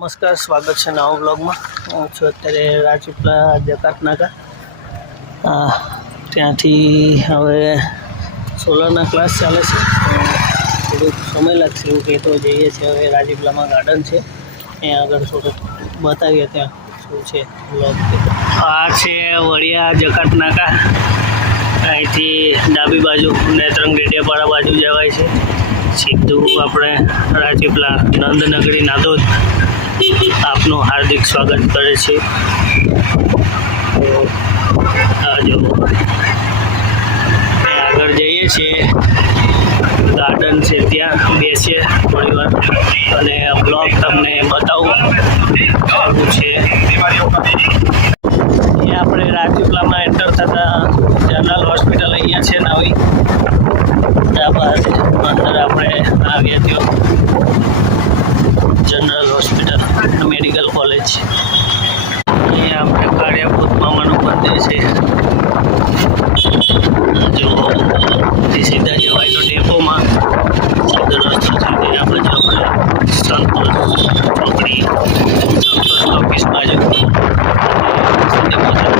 નમસ્કાર, સ્વાગત છે નવા બ્લોગમાં. હું છું અત્યારે રાજપીપળા જકાત નાકા. ત્યાંથી હવે સોલરના ક્લાસ ચાલે છે, થોડુંક સમય લાગશે એવું કહેતો જઈએ છીએ. હવે રાજપીપળામાં ગાર્ડન છે, અહીંયા આગળ થોડુંક બતાવીએ ત્યાં શું છે બ્લોગ. આ છે વડિયા જકાત નાકા. અહીંથી ડાબી બાજુ નેત્રંગ ડેડિયાપાડા બાજુ જવાય છે. સીધું આપણે રાજપીપળા નંદનગરી નાદોદ આપનું હાર્દિક સ્વાગત કરે છે. તો જો આગળ જઈએ છીએ, ગાર્ડન છે, ત્યાં બેસીએ થોડી વાર અને બ્લોગ તમને બતાવું શું છે. આપણે રાજપીપળામાં એન્ટર થતાં જનરલ હોસ્પિટલ અહીંયા છે નવી. ત્યારબાદ અંદર આપણે આવ્યા ત્યાં જનરલ હોસ્પિટલ મેડિકલ કોલેજ. અહીંયા આપણે કાળિયાભૂત મામાનું મંદિર છે. જો સીધા જવાય તો ડેપોમાં સીધો રસ્તો છે. ત્યાં બાજુ આપણે સંતોષ ચોકડી, સંતોષ ઓફિસ બાજુ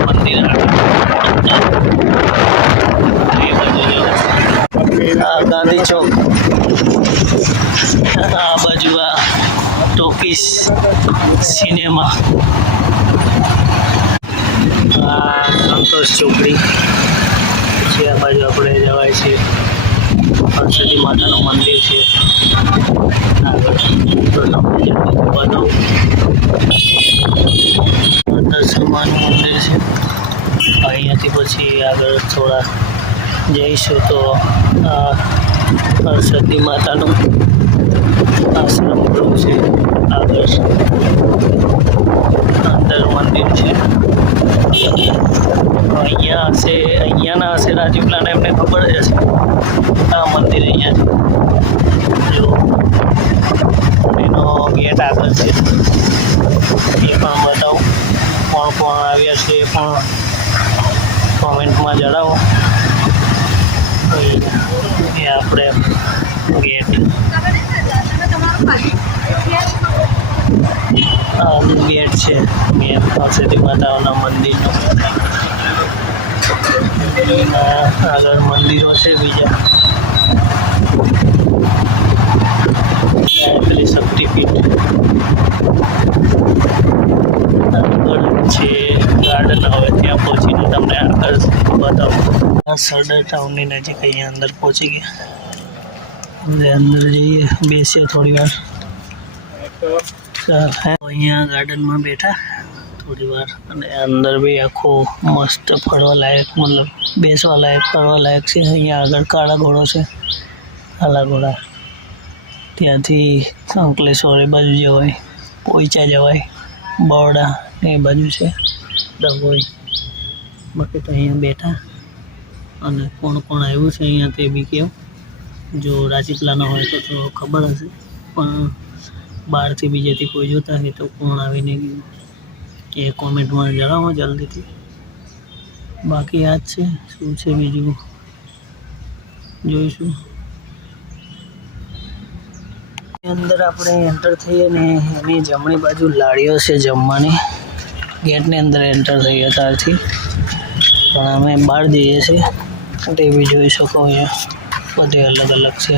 મંદિર ગાંધી ચોક, આ બાજુ આ ટોકીસ સિનેમા, આ સંતોષ ચોકડી. પછી આ બાજુ આપણે જવાય છે હરસદી માતાનું મંદિર છે. દર્શનમાનું મંદિર છે. અહીંયાથી પછી આગળ થોડા જઈશું તો હરસદી માતાનું આશ્રમ ગૃહ છે. આગળ અંદર મંદિર છે. અહીંયાના હશે રાજપીપળાને, એમને ખબર જ હશે. આ મંદિર અહીંયા છે, જો એનો ગેટ આગળ છે. એ પણ બતાવું. કોણ કોણ આવ્યા છે એ પણ કોમેન્ટમાં જણાવો. એ આપણે ગેટ, ગેટ છે હરસદી માતાના મંદિરનો. આગળ મંદિરો છે બીજા. પેલી શક્તિપીઠ આગળ છે ગાર્ડન. હવે ત્યાં પહોંચીને તમને આગળ બતાવું. સરદાર ટાઉનની નજીક અહીંયા અંદર પહોંચી ગયા. હવે અંદર જઈએ, બેસીએ થોડી વાર. અહીંયા ગાર્ડનમાં બેઠા થોડી વાર, અને અંદર બી આખું મસ્ત ફરવા લાયક, મતલબ બેસવા લાયક, ફરવા લાયક છે. અહીંયા આગળ કાળા ઘોડો છે, કાળા ઘોડા. ત્યાંથી અંકલેશ્વર એ બાજુ જવાય, પોઈચા જવાય, બરોડા એ બાજુ છે, ડભોઈ. બાકી તો અહીંયા બેઠા. અને કોણ કોણ આવ્યું છે અહીંયા તે બી કેવું. જો રાજપીપળાના હોય તો ખબર હશે, પણ બહારથી બીજેથી કોઈ જોતા હોય તો કોણ આવીને ગયું એ કોમેન્ટમાં જણાવો જલ્દીથી. બાકી આ જ છે, શું છે બીજું જોઈશું. અંદર આપણે એન્ટર થઈએ ને એની જમણી બાજુ લારીઓ છે જમવાની. ગેટની અંદર એન્ટર થઈએ ત્યારથી, પણ અમે બહાર જઈએ છીએ. તે બી જોઈ શકો, અહીંયા બધે અલગ અલગ છે.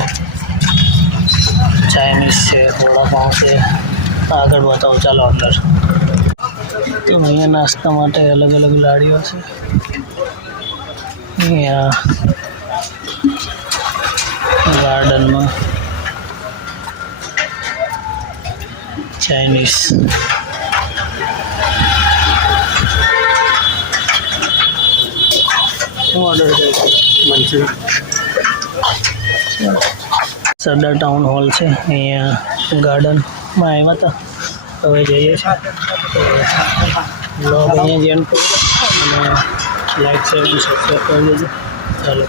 ચાઇનીઝ છે, વડાપાઉં છે. આગળ બતાવો, ચાલો અંદર. તો અહીંયા નાસ્તા માટે અલગ અલગ લારીઓ છે. અહીંયા ગાર્ડનમાં ચાઇનીઝ, ઓર્ડર કર્યો મંચુરિયન. સરદાર ટાઉન હોલ છે, અહીંયા ગાર્ડનમાં આવ્યા હતા. હવે જઈએ છીએ. બ્લોગ અહીંયા જ એન્ડ કરું અને લાઈક, શેર અને સબસ્ક્રાઈબ કરી દેજો. ચાલો.